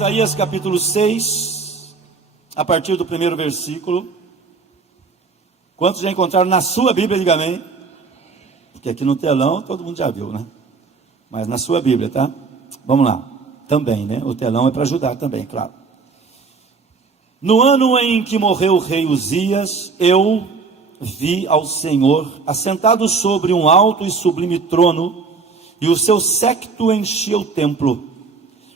Isaías capítulo 6, a partir do primeiro versículo. Quantos já encontraram na sua Bíblia, diga amém? Porque aqui no telão todo mundo já viu, né? Mas na sua Bíblia, tá? Vamos lá. Também, né? O telão é para ajudar também, claro. No ano em que morreu o rei Uzias, eu vi ao Senhor assentado sobre um alto e sublime trono, e o seu séquito enchia o templo.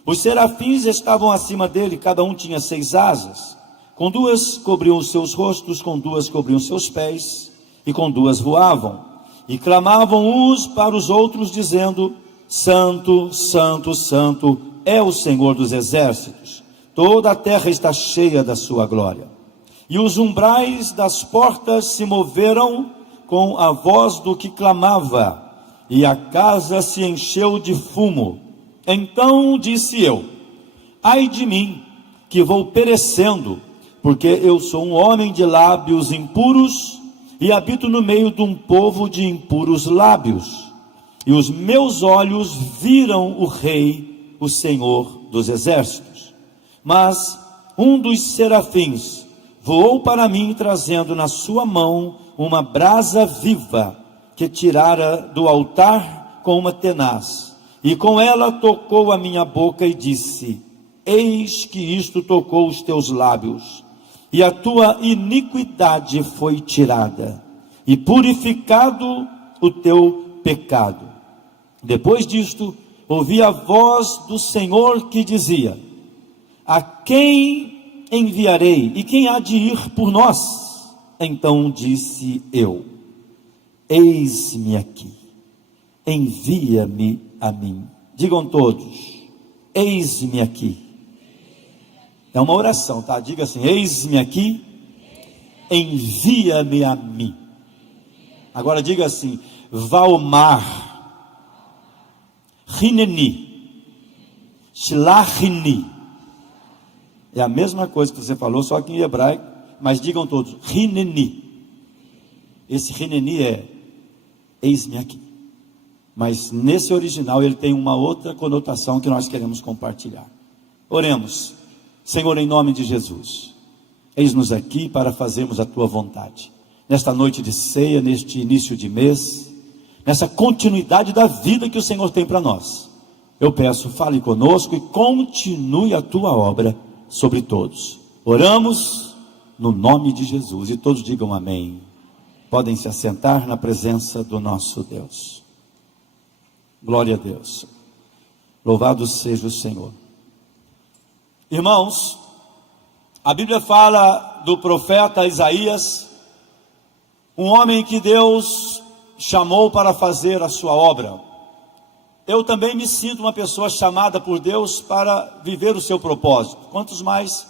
Os serafins estavam acima dele, cada um tinha 6 asas. Com 2 cobriam os seus rostos, com 2 cobriam seus pés, e com 2 voavam. E clamavam uns para os outros, dizendo: Santo, Santo, Santo é o Senhor dos exércitos. Toda a terra está cheia da sua glória. E os umbrais das portas se moveram com a voz do que clamava, e a casa se encheu de fumo. Então disse eu: ai de mim, que vou perecendo, porque eu sou um homem de lábios impuros, e habito no meio de um povo de impuros lábios. E os meus olhos viram o Rei, o Senhor dos exércitos. Mas um dos serafins voou para mim, trazendo na sua mão uma brasa viva, que tirara do altar com uma tenaz. E com ela tocou a minha boca e disse: eis que isto tocou os teus lábios, e a tua iniquidade foi tirada, e purificado o teu pecado. Depois disto, ouvi a voz do Senhor que dizia: a quem enviarei? E quem há de ir por nós? Então disse eu: eis-me aqui, envia-me a mim. Digam todos: eis-me aqui. É uma oração, tá? Diga assim: eis-me aqui, envia-me a mim. Agora diga assim: Valmar, Rineni, Shlachni. É a mesma coisa que você falou, só que em hebraico, mas digam todos: Rineni. Esse Rineni é eis-me aqui. Mas nesse original ele tem uma outra conotação que nós queremos compartilhar. Oremos. Senhor, em nome de Jesus, eis-nos aqui para fazermos a tua vontade. Nesta noite de ceia, neste início de mês, nessa continuidade da vida que o Senhor tem para nós, eu peço, fale conosco e continue a tua obra sobre todos. Oramos no nome de Jesus, e todos digam amém. Podem se assentar na presença do nosso Deus. Glória a Deus. Louvado seja o Senhor. Irmãos, a Bíblia fala do profeta Isaías, um homem que Deus chamou para fazer a sua obra. Eu também me sinto uma pessoa chamada por Deus para viver o seu propósito. Quantos mais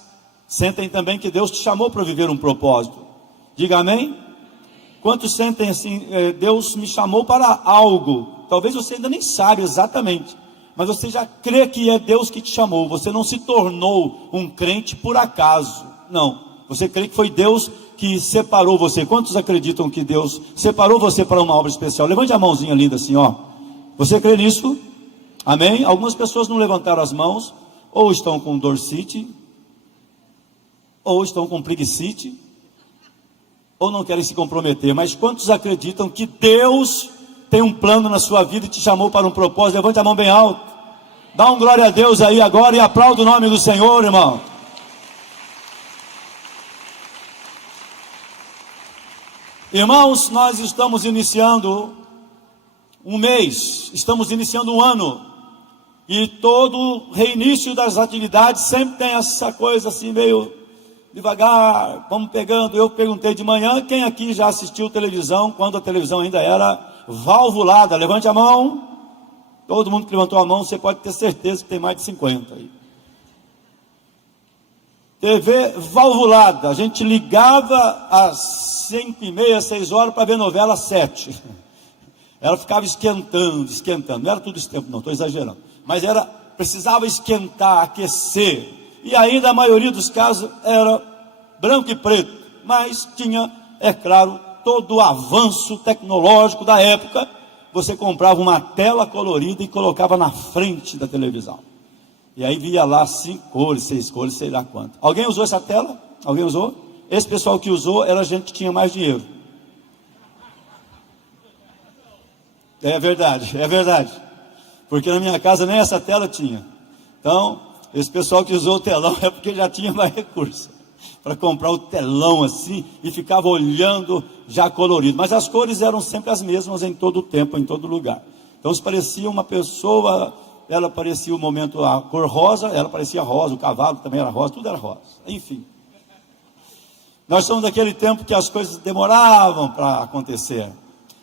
sentem também que Deus te chamou para viver um propósito? Diga amém. Quantos sentem assim: Deus me chamou para algo? Talvez você ainda nem sabe exatamente, mas você já crê que é Deus que te chamou. Você não se tornou um crente por acaso, não. Você crê que foi Deus que separou você. Quantos acreditam que Deus separou você para uma obra especial? Levante a mãozinha linda assim, ó. Você crê nisso? Amém? Algumas pessoas não levantaram as mãos, ou estão com dorsite, ou estão com preguicite, ou não querem se comprometer. Mas quantos acreditam que Deus tem um plano na sua vida e te chamou para um propósito? Levante a mão bem alto. Dá um glória a Deus aí agora e aplauda o nome do Senhor, irmão. Irmãos, nós estamos iniciando um mês, estamos iniciando um ano, e todo reinício das atividades sempre tem essa coisa assim meio devagar, vamos pegando. Eu perguntei de manhã, quem aqui já assistiu televisão quando a televisão ainda era valvulada? Levante a mão. Todo mundo que levantou a mão, você pode ter certeza que tem mais de 50 aí. TV valvulada, a gente ligava às 5h30, 6 horas para ver novela 7. Ela ficava esquentando, não era tudo esse tempo não, estou exagerando, mas precisava esquentar, aquecer, e ainda a maioria dos casos era branco e preto, mas tinha, é claro, todo o avanço tecnológico da época. Você comprava uma tela colorida e colocava na frente da televisão. E aí via lá 5 cores, 6 cores, sei lá quanto. Alguém usou essa tela? Alguém usou? Esse pessoal que usou era gente que tinha mais dinheiro. É verdade, é verdade. Porque na minha casa nem essa tela tinha. Então, esse pessoal que usou o telão é porque já tinha mais recurso para comprar o telão assim e ficava olhando já colorido. Mas as cores eram sempre as mesmas em todo o tempo, em todo lugar. Então, se parecia uma pessoa, ela parecia o momento a cor rosa, ela parecia rosa, o cavalo também era rosa, tudo era rosa. Enfim. Nós somos daquele tempo que as coisas demoravam para acontecer.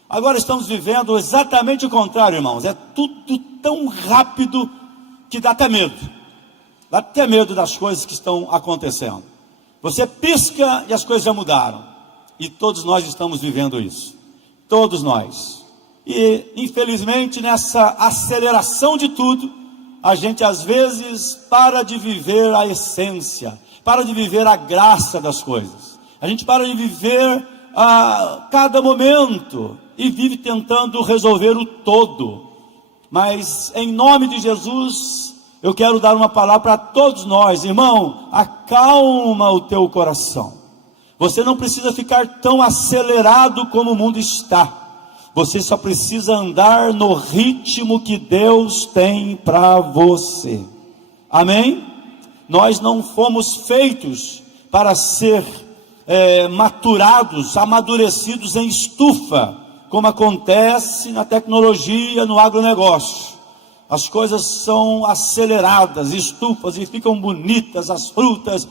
Agora estamos vivendo exatamente o contrário, irmãos. É tudo tão rápido que dá até medo. Dá até medo das coisas que estão acontecendo. Você pisca e as coisas já mudaram. E todos nós estamos vivendo isso. Todos nós. E infelizmente nessa aceleração de tudo, a gente às vezes para de viver a essência, para de viver a graça das coisas. A gente para de viver a cada momento e vive tentando resolver o todo. Mas em nome de Jesus, eu quero dar uma palavra para todos nós. Irmão, acalma o teu coração. Você não precisa ficar tão acelerado como o mundo está. Você só precisa andar no ritmo que Deus tem para você. Amém? Nós não fomos feitos para ser maturados, amadurecidos em estufa, como acontece na tecnologia, no agronegócio. As coisas são aceleradas, estufas, e ficam bonitas, as frutas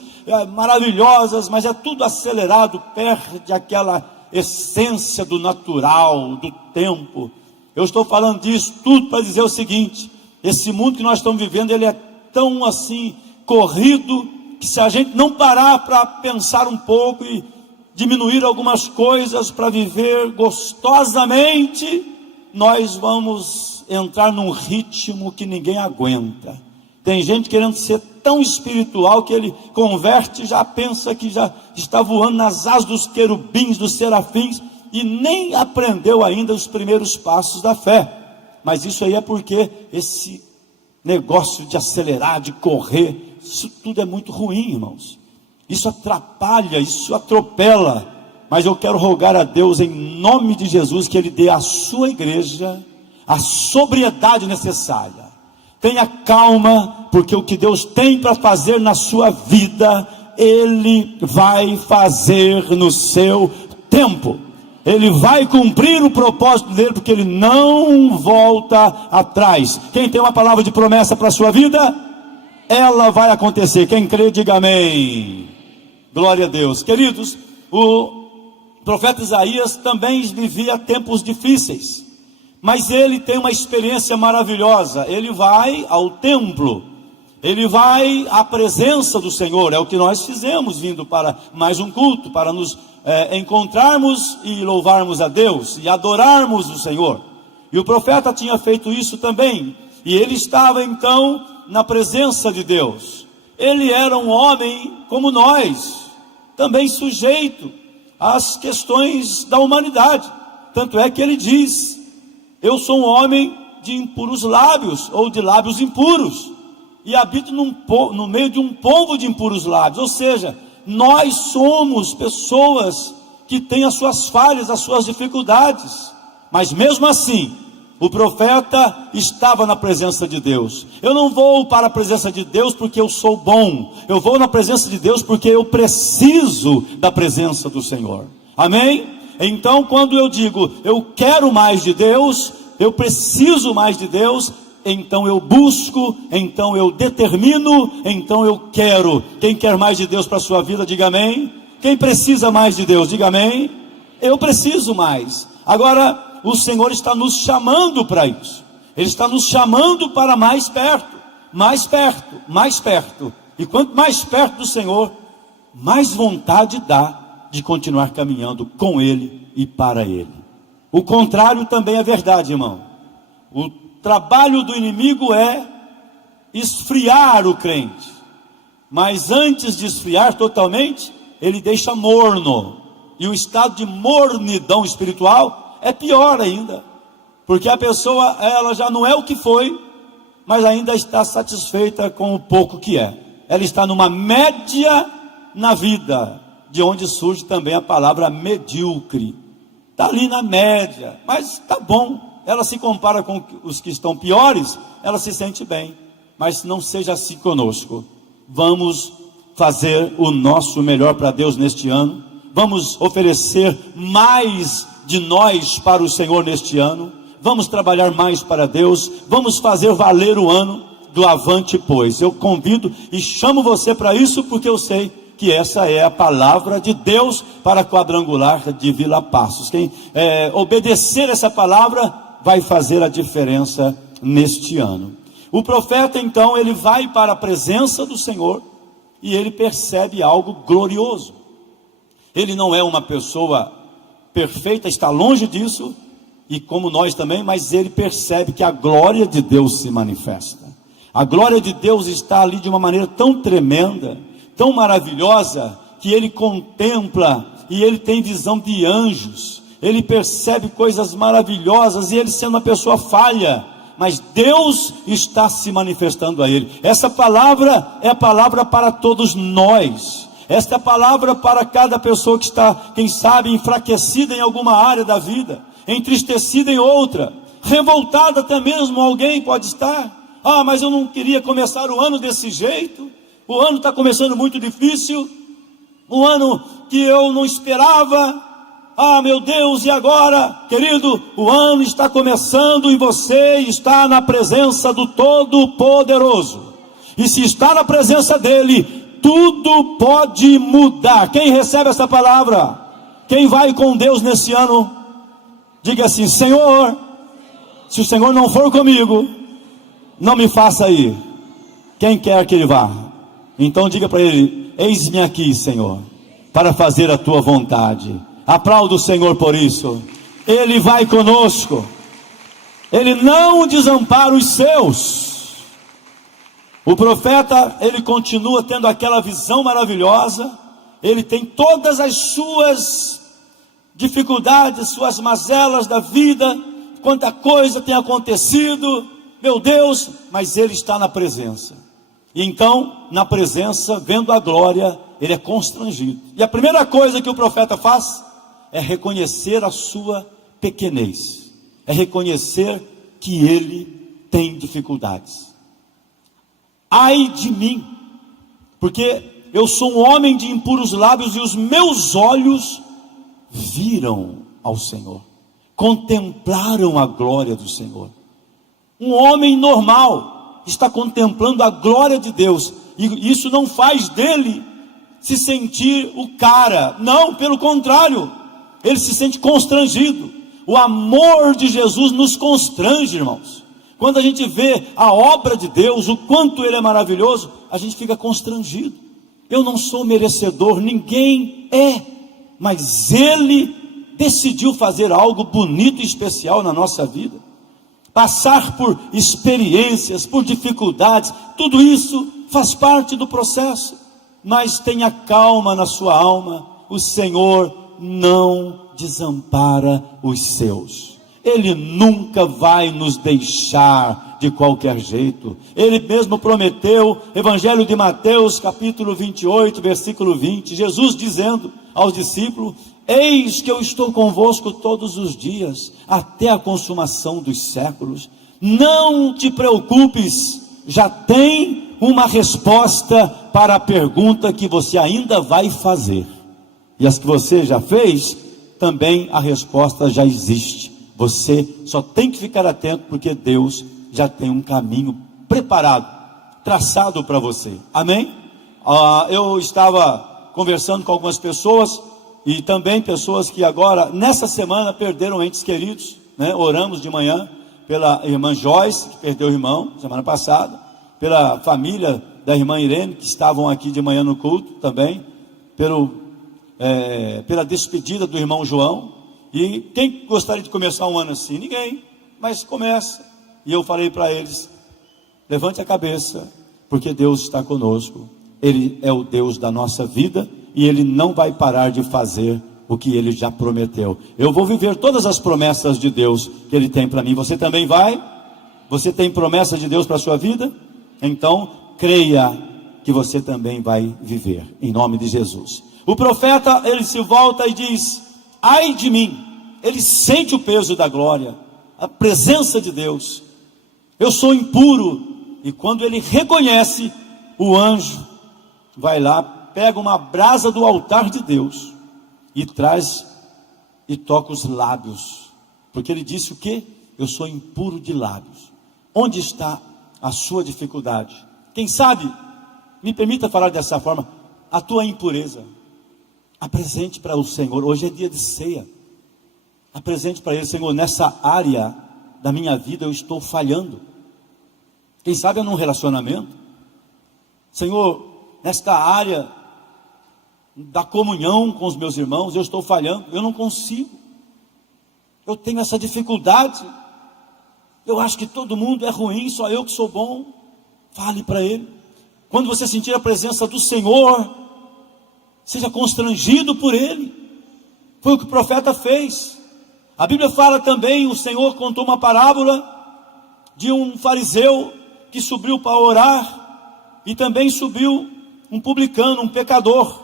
maravilhosas, mas é tudo acelerado, perde aquela essência do natural, do tempo. Eu estou falando disso tudo para dizer o seguinte: esse mundo que nós estamos vivendo, ele é tão assim, corrido, que se a gente não parar para pensar um pouco e diminuir algumas coisas para viver gostosamente, nós vamos entrar num ritmo que ninguém aguenta. Tem gente querendo ser tão espiritual que ele converte, já pensa que já está voando nas asas dos querubins, dos serafins, e nem aprendeu ainda os primeiros passos da fé. Mas isso aí é porque esse negócio de acelerar, de correr, isso tudo é muito ruim, irmãos. Isso atrapalha, isso atropela. Mas eu quero rogar a Deus, em nome de Jesus, que Ele dê à sua igreja a sobriedade necessária. Tenha calma, porque o que Deus tem para fazer na sua vida, Ele vai fazer no seu tempo. Ele vai cumprir o propósito dele, porque Ele não volta atrás. Quem tem uma palavra de promessa para a sua vida, ela vai acontecer. Quem crê, diga amém. Glória a Deus. Queridos, o profeta Isaías também vivia tempos difíceis, mas ele tem uma experiência maravilhosa. Ele vai ao templo, ele vai à presença do Senhor. É o que nós fizemos, vindo para mais um culto, para nos encontrarmos e louvarmos a Deus e adorarmos o Senhor. E o profeta tinha feito isso também, e ele estava então na presença de Deus. Ele era um homem como nós, também sujeito às questões da humanidade. Tanto é que ele diz: eu sou um homem de impuros lábios, ou de lábios impuros, e habito no meio de um povo de impuros lábios. Ou seja, nós somos pessoas que têm as suas falhas, as suas dificuldades, mas mesmo assim, o profeta estava na presença de Deus. Eu não vou para a presença de Deus porque eu sou bom, eu vou na presença de Deus porque eu preciso da presença do Senhor. Amém? Então, quando eu digo, eu quero mais de Deus, eu preciso mais de Deus, então eu busco, então eu determino, então eu quero. Quem quer mais de Deus para a sua vida, diga amém. Quem precisa mais de Deus, diga amém. Eu preciso mais. Agora, o Senhor está nos chamando para isso. Ele está nos chamando para mais perto, mais perto, mais perto. E quanto mais perto do Senhor, mais vontade dá de continuar caminhando com Ele e para Ele. O contrário também é verdade, irmão. O trabalho do inimigo é esfriar o crente. Mas antes de esfriar totalmente, ele deixa morno. E o estado de mornidão espiritual é pior ainda, porque a pessoa, ela já não é o que foi, mas ainda está satisfeita com o pouco que é. Ela está numa média na vida, de onde surge também a palavra medíocre. Está ali na média, mas está bom. Ela se compara com os que estão piores, ela se sente bem. Mas não seja assim conosco. Vamos fazer o nosso melhor para Deus neste ano. Vamos oferecer mais de nós para o Senhor neste ano. Vamos trabalhar mais para Deus. Vamos fazer valer o ano do avante, pois. Eu convido e chamo você para isso, porque eu sei que essa é a palavra de Deus para Quadrangular de Vila Passos. Quem obedecer essa palavra vai fazer a diferença neste ano. O profeta então, ele vai para a presença do Senhor e ele percebe algo glorioso. Ele não é uma pessoa perfeita, está longe disso, e como nós também, mas ele percebe que a glória de Deus se manifesta. A glória de Deus está ali de uma maneira tão tremenda, tão maravilhosa, que ele contempla e ele tem visão de anjos. Ele percebe coisas maravilhosas e ele, sendo uma pessoa falha, mas Deus está se manifestando a ele. Essa palavra é a palavra para todos nós. Esta é a palavra para cada pessoa que está, quem sabe, enfraquecida em alguma área da vida, entristecida em outra, revoltada até mesmo. Alguém pode estar: ah, mas eu não queria começar o ano desse jeito. O ano está começando muito difícil, um ano que eu não esperava. Ah, meu Deus, e agora? Querido, o ano está começando e você está na presença do Todo-Poderoso. E se está na presença dele, tudo pode mudar. Quem recebe essa palavra? Quem vai com Deus nesse ano? Diga assim: Senhor, se o Senhor não for comigo, não me faça ir. Quem quer que ele vá? Então diga para ele: eis-me aqui, Senhor, para fazer a tua vontade. Aplauda o Senhor por isso. Ele vai conosco. Ele não desampara os seus. O profeta, ele continua tendo aquela visão maravilhosa. Ele tem todas as suas dificuldades, suas mazelas da vida, quanta coisa tem acontecido, meu Deus, mas ele está na presença. E então, na presença, vendo a glória, ele é constrangido. E a primeira coisa que o profeta faz é reconhecer a sua pequenez, é reconhecer que ele tem dificuldades. Ai de mim, porque eu sou um homem de impuros lábios e os meus olhos viram ao Senhor, contemplaram a glória do Senhor. Um homem normal está contemplando a glória de Deus, e isso não faz dele se sentir o cara, não, pelo contrário, ele se sente constrangido. O amor de Jesus nos constrange, irmãos. Quando a gente vê a obra de Deus, o quanto ele é maravilhoso, a gente fica constrangido. Eu não sou merecedor, ninguém é, mas ele decidiu fazer algo bonito e especial na nossa vida. Passar por experiências, por dificuldades, tudo isso faz parte do processo. Mas tenha calma na sua alma, o Senhor não desampara os seus. Ele nunca vai nos deixar de qualquer jeito. Ele mesmo prometeu, Evangelho de Mateus, capítulo 28, versículo 20, Jesus dizendo aos discípulos: eis que eu estou convosco todos os dias, até a consumação dos séculos. Não te preocupes, já tem uma resposta para a pergunta que você ainda vai fazer. E as que você já fez, também a resposta já existe. Você só tem que ficar atento, porque Deus já tem um caminho preparado, traçado para você. Amém? Eu estava conversando com algumas pessoas, e também pessoas que agora, nessa semana, perderam entes queridos, né? Oramos de manhã pela irmã Joyce, que perdeu o irmão semana passada, pela família da irmã Irene, que estavam aqui de manhã no culto também, pela despedida do irmão João. E quem gostaria de começar um ano assim? Ninguém, mas começa. E eu falei para eles: levante a cabeça, porque Deus está conosco. Ele é o Deus da nossa vida, e Ele não vai parar de fazer o que Ele já prometeu. Eu vou viver todas as promessas de Deus que Ele tem para mim. Você também vai? Você tem promessa de Deus para a sua vida? Então, creia que você também vai viver, em nome de Jesus. O profeta, ele se volta e diz: ai de mim. Ele sente o peso da glória, a presença de Deus. Eu sou impuro. E quando ele reconhece, o anjo vai lá, pega uma brasa do altar de Deus e traz e toca os lábios, porque ele disse o quê? Eu sou impuro de lábios. Onde está a sua dificuldade? Quem sabe, me permita falar dessa forma, a tua impureza. Apresente para o Senhor. Hoje é dia de ceia. Apresente para Ele: Senhor, nessa área da minha vida eu estou falhando. Quem sabe é num relacionamento. Senhor, nesta área da comunhão com os meus irmãos, eu estou falhando, eu não consigo. Eu tenho essa dificuldade. Eu acho que todo mundo é ruim, só eu que sou bom. Fale para Ele. Quando você sentir a presença do Senhor, seja constrangido por Ele. Foi o que o profeta fez. A Bíblia fala também, o Senhor contou uma parábola de um fariseu que subiu para orar, e também subiu um publicano, um pecador.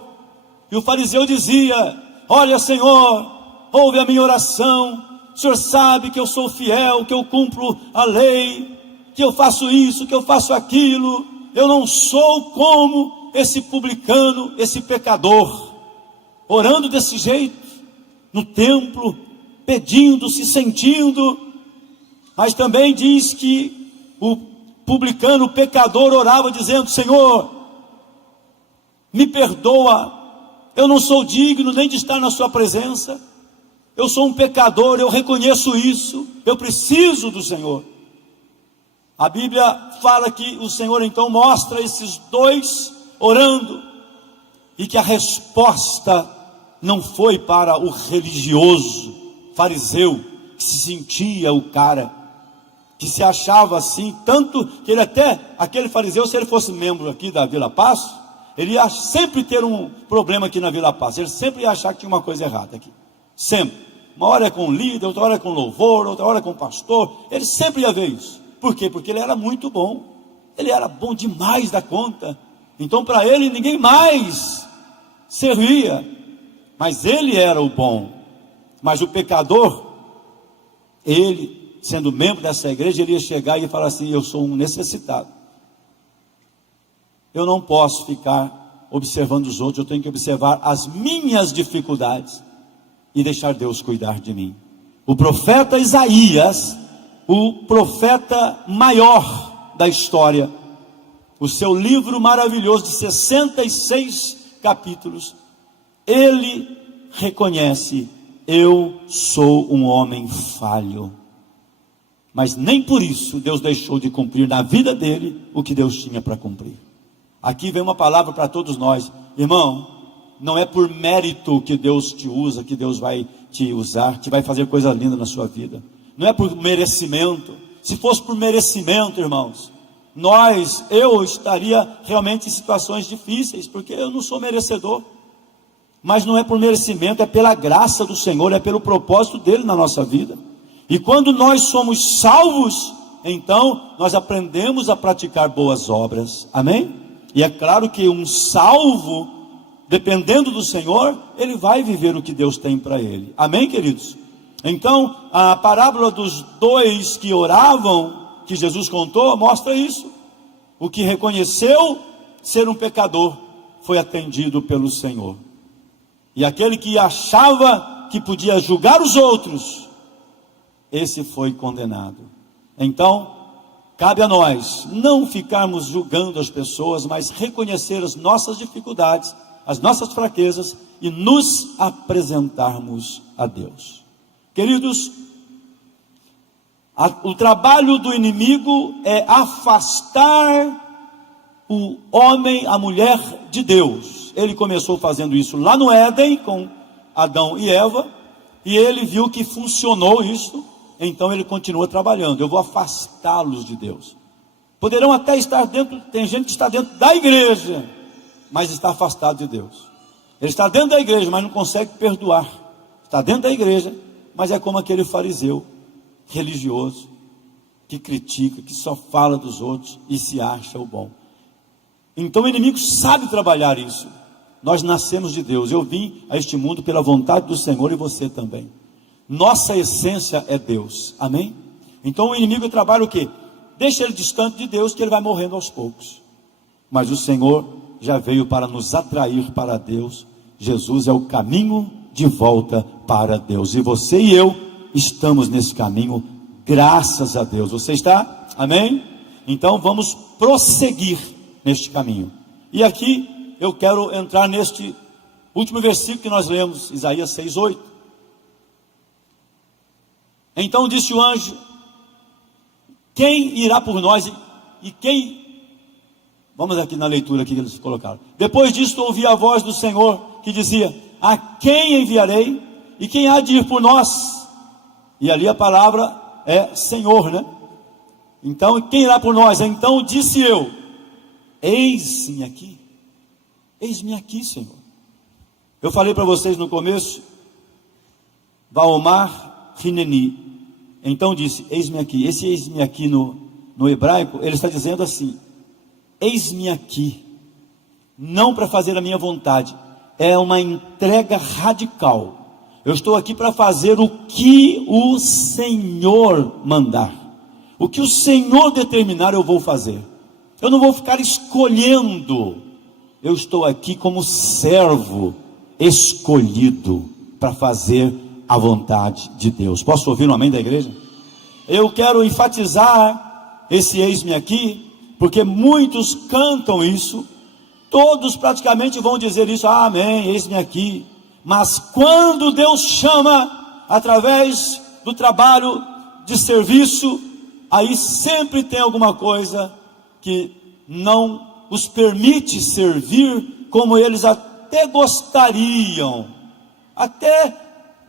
E o fariseu dizia: olha, Senhor, ouve a minha oração. O Senhor sabe que eu sou fiel, que eu cumpro a lei, que eu faço isso, que eu faço aquilo. Eu não sou como esse publicano, esse pecador, orando desse jeito, no templo, pedindo, se sentindo. Mas também diz que o publicano, o pecador, orava dizendo: Senhor, me perdoa, eu não sou digno nem de estar na sua presença, eu sou um pecador, eu reconheço isso, eu preciso do Senhor. A Bíblia fala que o Senhor então mostra esses dois orando, e que a resposta não foi para o religioso fariseu, que se sentia o cara, que se achava assim, tanto que ele até, aquele fariseu, se ele fosse membro aqui da Vila Passo, ele ia sempre ter um problema aqui na Vila Passo, ele sempre ia achar que tinha uma coisa errada aqui, sempre. Uma hora é com o líder, outra hora é com o louvor, outra hora é com o pastor, ele sempre ia ver isso. Por quê? Porque ele era muito bom, ele era bom demais da conta, então para ele ninguém mais servia, mas ele era o bom. Mas o pecador, ele, sendo membro dessa igreja, ele ia chegar e ia falar assim: eu sou um necessitado, eu não posso ficar observando os outros, eu tenho que observar as minhas dificuldades e deixar Deus cuidar de mim. O profeta Isaías, o profeta maior da história, o seu livro maravilhoso de 66 capítulos, ele reconhece: eu sou um homem falho. Mas nem por isso Deus deixou de cumprir na vida dele o que Deus tinha para cumprir. Aqui vem uma palavra para todos nós, irmão. Não é por mérito que Deus te usa, que Deus vai te usar, que vai fazer coisa linda na sua vida. Não é por merecimento. Se fosse por merecimento, irmãos, eu estaria realmente em situações difíceis, porque eu não sou merecedor. Mas não é por merecimento, é pela graça do Senhor, é pelo propósito dele na nossa vida. E quando nós somos salvos, então nós aprendemos a praticar boas obras, amém? E é claro que um salvo, dependendo do Senhor, ele vai viver o que Deus tem para ele, amém, queridos? Então a parábola dos dois que oravam, que Jesus contou, mostra isso. O que reconheceu ser um pecador foi atendido pelo Senhor, e aquele que achava que podia julgar os outros, esse foi condenado. Então cabe a nós não ficarmos julgando as pessoas, mas reconhecer as nossas dificuldades, as nossas fraquezas, e nos apresentarmos a Deus. Queridos, o trabalho do inimigo é afastar o homem, a mulher de Deus. Ele começou fazendo isso lá no Éden, com Adão e Eva, e ele viu que funcionou isso, então ele continua trabalhando. Eu vou afastá-los de Deus. Poderão até estar dentro, tem gente que está dentro da igreja, mas está afastado de Deus. Ele está dentro da igreja, mas não consegue perdoar. Está dentro da igreja, mas é como aquele fariseu religioso. que critica, que só fala dos outros e se acha o bom. Então o inimigo sabe trabalhar isso. Nós nascemos de Deus. Eu vim a este mundo pela vontade do Senhor e você também. Nossa essência é Deus. Amém? Então o inimigo trabalha o quê? Deixa ele distante de Deus, que ele vai morrendo aos poucos. Mas o Senhor já veio para nos atrair para Deus. Jesus é o caminho de volta para Deus. E você e eu estamos nesse caminho, graças a Deus. Você está? Amém? Então vamos prosseguir neste caminho. E aqui eu quero entrar neste último versículo que nós lemos, Isaías 6:8. Então disse o anjo: quem irá por nós? E quem... Vamos aqui na leitura que eles colocaram. Depois disso ouvi a voz do Senhor que dizia: a quem enviarei? E quem há de ir por nós? E ali a palavra é Senhor, né? Então, quem irá por nós? Então disse eu: eis-me aqui. Eis-me aqui, Senhor. Eu falei para vocês no começo, Vaomar Hineni. Então disse: eis-me aqui. Esse eis-me aqui no hebraico, ele está dizendo assim: eis-me aqui, não para fazer a minha vontade, é uma entrega radical. Eu estou aqui para fazer o que o Senhor mandar, o que o Senhor determinar eu vou fazer. Eu não vou ficar escolhendo. Eu estou aqui como servo escolhido para fazer a vontade de Deus. Posso ouvir um amém da igreja? Eu quero enfatizar esse eis-me aqui, porque muitos cantam isso, todos praticamente vão dizer isso: ah, amém, eis-me aqui. Mas quando Deus chama através do trabalho de serviço, aí sempre tem alguma coisa que não os permite servir como eles até gostariam, até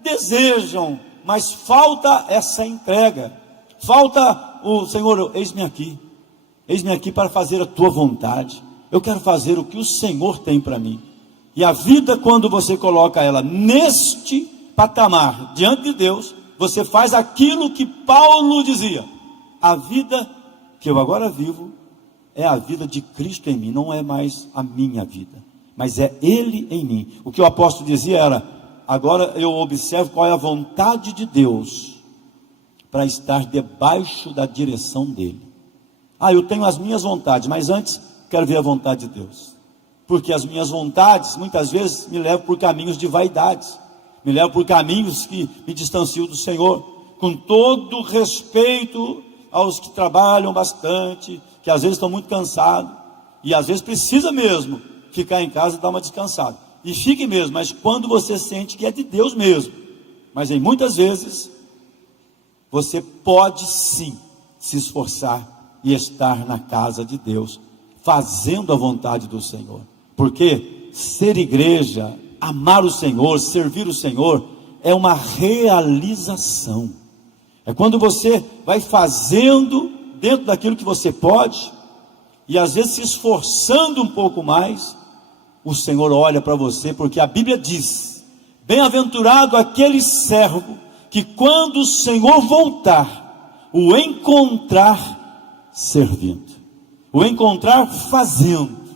desejam, mas falta essa entrega, falta o Senhor: eis-me aqui para fazer a tua vontade. Eu quero fazer o que o Senhor tem para mim. E a vida, quando você coloca ela neste patamar, diante de Deus, você faz aquilo que Paulo dizia: a vida que eu agora vivo é a vida de Cristo em mim, não é mais a minha vida, mas é Ele em mim. O que o apóstolo dizia era: agora eu observo qual é a vontade de Deus, para estar debaixo da direção dEle. Eu tenho as minhas vontades, mas antes quero ver a vontade de Deus, porque as minhas vontades muitas vezes me levam por caminhos de vaidades, me levam por caminhos que me distanciam do Senhor. Com todo respeito aos que trabalham bastante, que às vezes estão muito cansados, e às vezes precisa mesmo ficar em casa e dar uma descansada, e fique mesmo, mas quando você sente que é de Deus mesmo, mas em muitas vezes você pode sim se esforçar e estar na casa de Deus, fazendo a vontade do Senhor. Porque ser igreja, amar o Senhor, servir o Senhor, é uma realização. É quando você vai fazendo dentro daquilo que você pode, e às vezes se esforçando um pouco mais, o Senhor olha para você, porque a Bíblia diz: bem-aventurado aquele servo que quando o Senhor voltar, o encontrar servindo, o encontrar fazendo.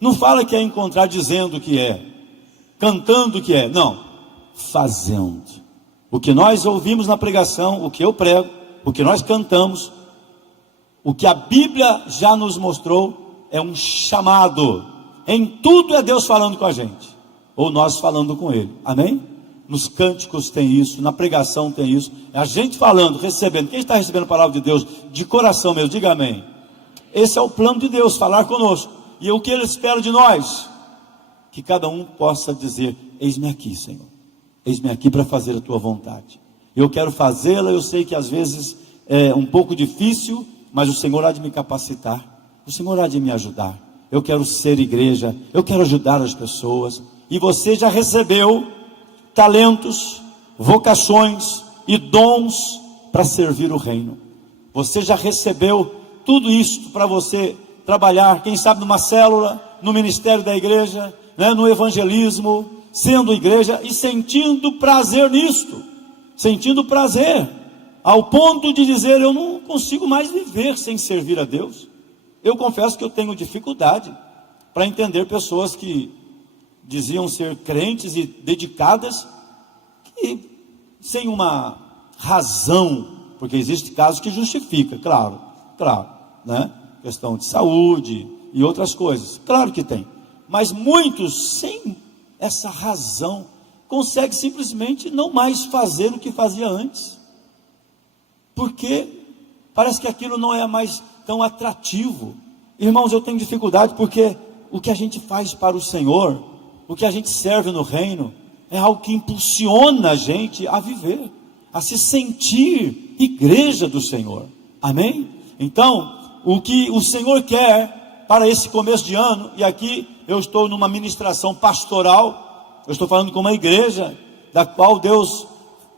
Não fala que é encontrar dizendo que é, cantando que é, não, fazendo. O que nós ouvimos na pregação, o que eu prego, o que nós cantamos, o que a Bíblia já nos mostrou, é um chamado. Em tudo é Deus falando com a gente, ou nós falando com Ele, amém? Nos cânticos tem isso, na pregação tem isso, é a gente falando, recebendo. Quem está recebendo a palavra de Deus de coração mesmo, diga amém. Esse é o plano de Deus, falar conosco. E o que Ele espera de nós? Que cada um possa dizer: eis-me aqui, Senhor, eis-me aqui para fazer a tua vontade. Eu quero fazê-la. Eu sei que às vezes é um pouco difícil, mas o Senhor há de me capacitar, o Senhor há de me ajudar. Eu quero ser igreja, eu quero ajudar as pessoas. E você já recebeu talentos, vocações e dons para servir o reino. Você já recebeu tudo isso para você trabalhar, quem sabe numa célula, no ministério da igreja, né, no evangelismo, sendo igreja e sentindo prazer nisto, sentindo prazer. ao ponto de dizer: eu não consigo mais viver sem servir a Deus. Eu confesso que eu tenho dificuldade para entender pessoas que diziam ser crentes e dedicadas, que sem uma razão, porque existe casos que justifica, claro, né? Questão de saúde e outras coisas, claro que tem, mas muitos sem essa razão conseguem simplesmente não mais fazer o que fazia antes, porque parece que aquilo não é mais tão atrativo. Irmãos, eu tenho dificuldade porque o que a gente faz para o Senhor, o que a gente serve no reino, é algo que impulsiona a gente a viver, a se sentir igreja do Senhor, amém? Então, o que o Senhor quer para esse começo de ano, e aqui eu estou numa ministração pastoral, eu estou falando com uma igreja, da qual Deus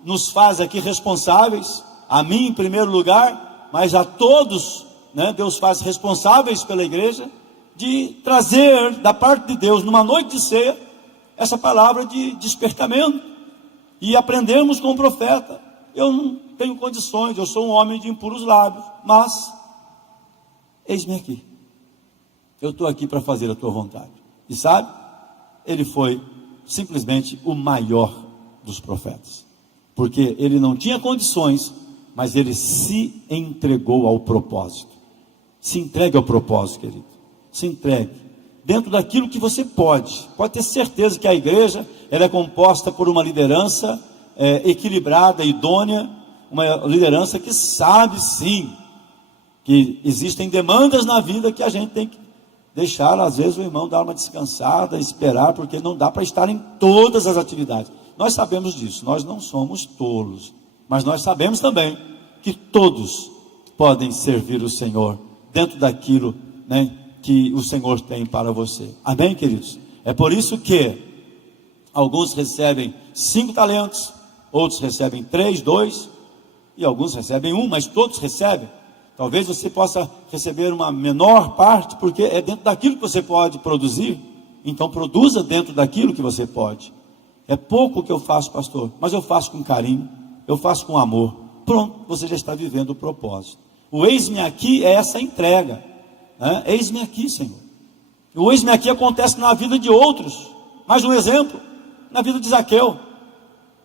nos faz aqui responsáveis, a mim em primeiro lugar, mas a todos, né, Deus faz responsáveis pela igreja, de trazer da parte de Deus, numa noite de ceia, essa palavra de despertamento, e aprendermos com o profeta. Eu não tenho condições, eu sou um homem de impuros lábios, mas eis-me aqui, eu estou aqui para fazer a tua vontade. E sabe, ele foi simplesmente o maior dos profetas, porque ele não tinha condições, mas ele se entregou ao propósito. Se entregue ao propósito, querido, se entregue, dentro daquilo que você pode ter certeza que a igreja, ela é composta por uma liderança equilibrada, idônea, uma liderança que sabe sim, que existem demandas na vida que a gente tem que deixar, às vezes o irmão dar uma descansada, esperar, porque não dá para estar em todas as atividades. Nós sabemos disso, nós não somos tolos, mas nós sabemos também que todos podem servir o Senhor, dentro daquilo, né, que o Senhor tem para você, amém, queridos? É por isso que alguns recebem 5 talentos, outros recebem 3, 2, e alguns recebem 1, mas todos recebem. Talvez você possa receber uma menor parte, porque é dentro daquilo que você pode produzir, então produza dentro daquilo que você pode. É pouco que eu faço, pastor, mas eu faço com carinho, eu faço com amor. Pronto, você já está vivendo o propósito. O eis-me aqui é essa entrega, né? Eis-me aqui, Senhor. O eis-me aqui acontece na vida de outros. Mais um exemplo, na vida de Zaqueu.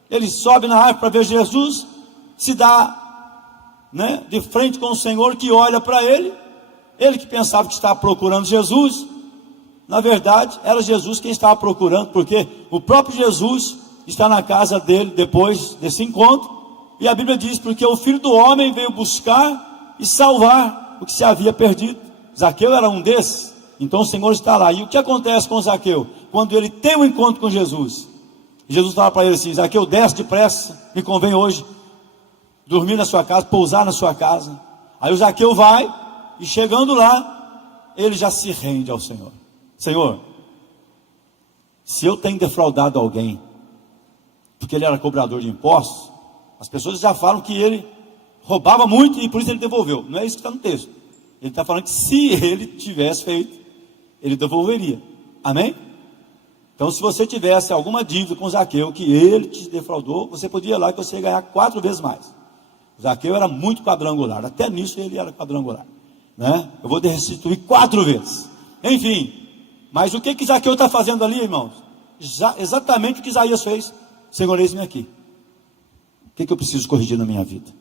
Ele sobe na árvore para ver Jesus, se dá, né, de frente com o Senhor, que olha para ele que pensava que estava procurando Jesus, na verdade era Jesus quem estava procurando, porque o próprio Jesus está na casa dele depois desse encontro, e a Bíblia diz: porque o Filho do Homem veio buscar e salvar o que se havia perdido. Zaqueu era um desses. Então o Senhor está lá, e o que acontece com Zaqueu? Quando ele tem um encontro com Jesus, Jesus fala para ele assim: Zaqueu, desce depressa, me convém hoje dormir na sua casa, pousar na sua casa. Aí o Zaqueu vai, e chegando lá, ele já se rende ao Senhor. Senhor, se eu tenho defraudado alguém, porque ele era cobrador de impostos, as pessoas já falam que ele roubava muito e por isso ele devolveu. Não é isso que está no texto. Ele está falando que se ele tivesse feito, ele devolveria. Amém? Então, se você tivesse alguma dívida com Zaqueu, que ele te defraudou, você podia ir lá que você ia ganhar 4 vezes mais. Zaqueu era muito quadrangular, até nisso ele era quadrangular, né? Eu vou restituir 4 vezes. Enfim, mas o que Zaqueu está fazendo ali, irmãos? Exatamente o que Isaías fez. Senhor, eis-me aqui. O que eu preciso corrigir na minha vida?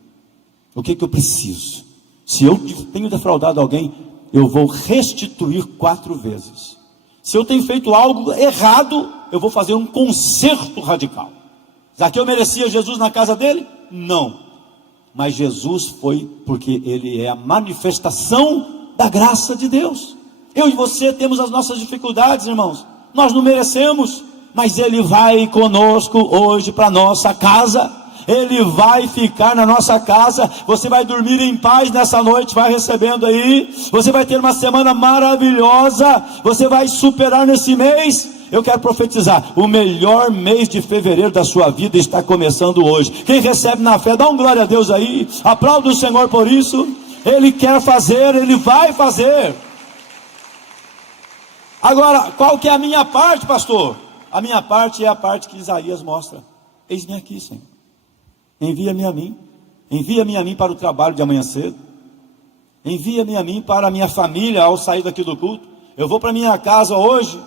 O que eu preciso? Se eu tenho defraudado alguém, eu vou restituir 4 vezes. Se eu tenho feito algo errado, eu vou fazer um conserto radical. Zaqueu merecia Jesus na casa dele? Não. Mas Jesus foi porque ele é a manifestação da graça de Deus. Eu e você temos as nossas dificuldades, irmãos. Nós não merecemos, mas ele vai conosco hoje para nossa casa. Ele vai ficar na nossa casa. Você vai dormir em paz nessa noite, vai recebendo aí. Você vai ter uma semana maravilhosa. Você vai superar nesse mês. Eu quero profetizar: o melhor mês de fevereiro da sua vida está começando hoje. Quem recebe na fé, dá um glória a Deus aí. Aplauda o Senhor por isso. Ele quer fazer, ele vai fazer. Agora, qual que é a minha parte, pastor? A minha parte é a parte que Isaías mostra. Eis-me aqui, Senhor. Envia-me a mim. Envia-me a mim para o trabalho de amanhã cedo. Envia-me a mim para a minha família ao sair daqui do culto. Eu vou para a minha casa hoje,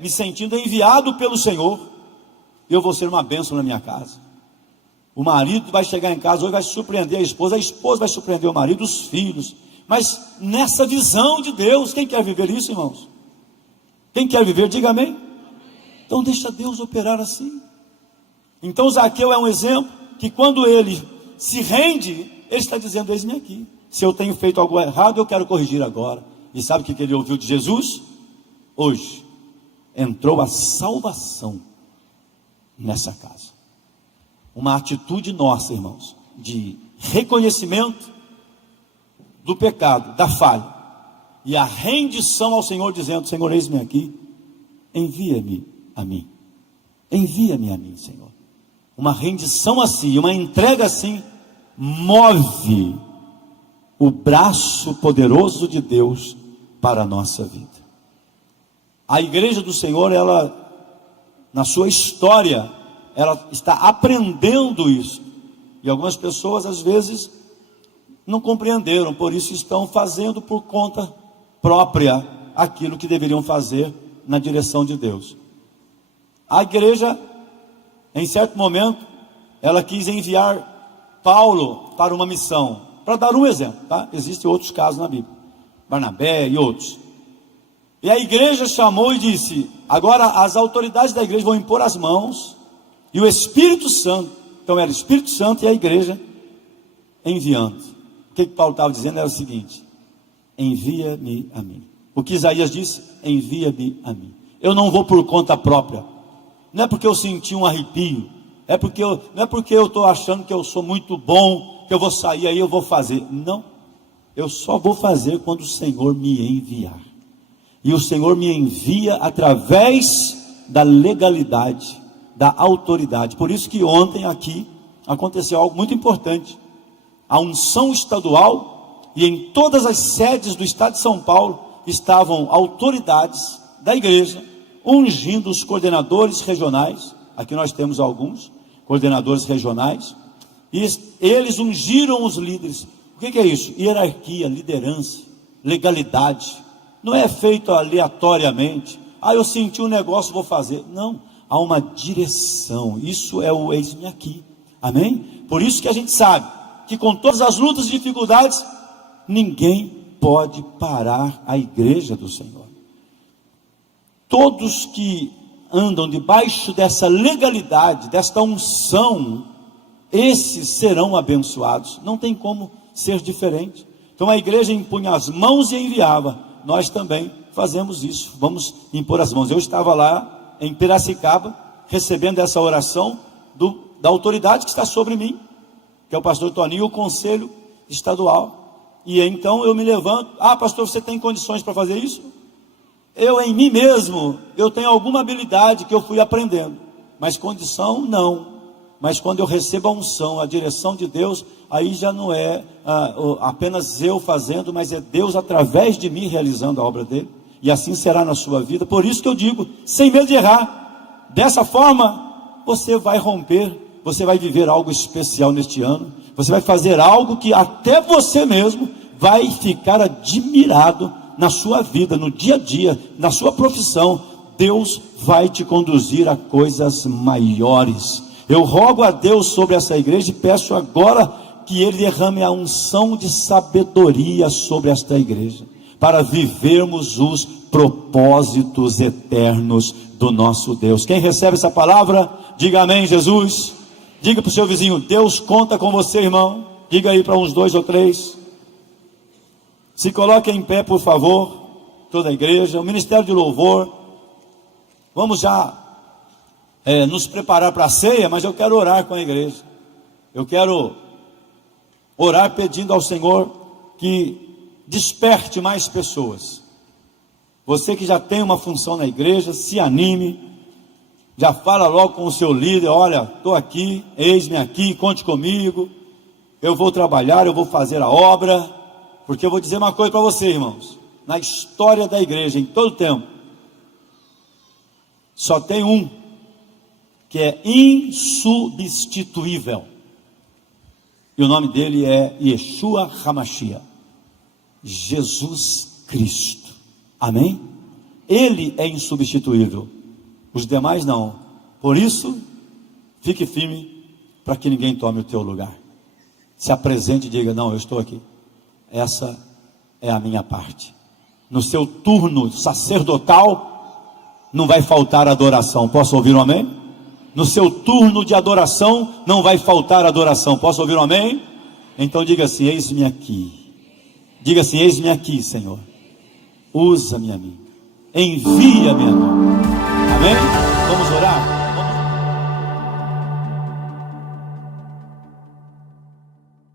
me sentindo enviado pelo Senhor. Eu vou ser uma bênção na minha casa. O marido vai chegar em casa hoje, vai surpreender a esposa vai surpreender o marido, os filhos. Mas nessa visão de Deus, quem quer viver isso, irmãos? Quem quer viver, diga amém. Então deixa Deus operar assim. Então Zaqueu é um exemplo que quando ele se rende, ele está dizendo: eis-me aqui. Se eu tenho feito algo errado, eu quero corrigir agora. E sabe o que ele ouviu de Jesus? Hoje entrou a salvação nessa casa. Uma atitude nossa, irmãos, de reconhecimento do pecado, da falha, e a rendição ao Senhor, dizendo: Senhor, eis-me aqui, envia-me a mim. Envia-me a mim, Senhor. Uma rendição assim, uma entrega assim, move o braço poderoso de Deus para a nossa vida. A igreja do Senhor, ela, na sua história, ela está aprendendo isso. E algumas pessoas, às vezes, não compreenderam, por isso estão fazendo por conta própria aquilo que deveriam fazer na direção de Deus. A igreja, em certo momento, ela quis enviar Paulo para uma missão, para dar um exemplo, tá? Existem outros casos na Bíblia, Barnabé e outros. E a igreja chamou e disse: agora as autoridades da igreja vão impor as mãos, e o Espírito Santo, então era o Espírito Santo e a igreja enviando. O que Paulo estava dizendo era o seguinte: envia-me a mim. O que Isaías disse: envia-me a mim. Eu não vou por conta própria. Não é porque eu senti um arrepio, não é porque eu estou achando que eu sou muito bom, que eu vou sair aí, eu vou fazer. Não, eu só vou fazer quando o Senhor me enviar. E o Senhor me envia através da legalidade, da autoridade. Por isso que ontem aqui aconteceu algo muito importante. A unção estadual, e em todas as sedes do estado de São Paulo estavam autoridades da igreja ungindo os coordenadores regionais. Aqui nós temos alguns coordenadores regionais, e eles ungiram os líderes. O que é isso? Hierarquia, liderança, legalidade. Não é feito aleatoriamente. Eu senti um negócio, vou fazer. Não, há uma direção. Isso é o eis-me aqui. Amém? Por isso que a gente sabe que com todas as lutas e dificuldades, ninguém pode parar a igreja do Senhor. Todos que andam debaixo dessa legalidade, desta unção, esses serão abençoados. Não tem como ser diferente. Então a igreja impunha as mãos e enviava. Nós também fazemos isso, vamos impor as mãos. Eu estava lá em Piracicaba, recebendo essa oração da autoridade que está sobre mim, que é o pastor Toninho, e o conselho estadual. E então eu me levanto: pastor, você tem condições para fazer isso? Eu em mim mesmo, eu tenho alguma habilidade que eu fui aprendendo, mas condição não. Mas quando eu recebo a unção, a direção de Deus, aí já não é apenas eu fazendo, mas é Deus através de mim realizando a obra dele. E assim será na sua vida. Por isso que eu digo, sem medo de errar, dessa forma você vai romper, você vai viver algo especial neste ano. Você vai fazer algo que até você mesmo vai ficar admirado na sua vida, no dia a dia, na sua profissão. Deus vai te conduzir a coisas maiores. Eu rogo a Deus sobre essa igreja e peço agora que Ele derrame a unção de sabedoria sobre esta igreja, para vivermos os propósitos eternos do nosso Deus. Quem recebe essa palavra, diga amém, Jesus. Diga para o seu vizinho: Deus conta com você, irmão. Diga aí para uns 2 ou 3. Se coloque em pé, por favor, toda a igreja, o ministério de louvor. Vamos já nos preparar para a ceia, mas eu quero orar com a igreja. Eu quero orar pedindo ao Senhor que desperte mais pessoas. Você que já tem uma função na igreja, se anime, já fala logo com o seu líder: olha, estou aqui, eis-me aqui, conte comigo, eu vou trabalhar, eu vou fazer a obra. Porque eu vou dizer uma coisa para você, irmãos: na história da igreja, em todo tempo, só tem um que é insubstituível. E o nome dele é Yeshua HaMashiach, Jesus Cristo. Amém? Ele é insubstituível, os demais não. Por isso, fique firme para que ninguém tome o teu lugar. Se apresente e diga: não, eu estou aqui. Essa é a minha parte. No seu turno sacerdotal, não vai faltar adoração. Posso ouvir um amém? No seu turno de adoração, não vai faltar adoração. Posso ouvir um amém? Então diga assim: eis-me aqui. Diga assim: eis-me aqui, Senhor. Usa-me a mim. Envia-me a mim. Amém? Vamos orar?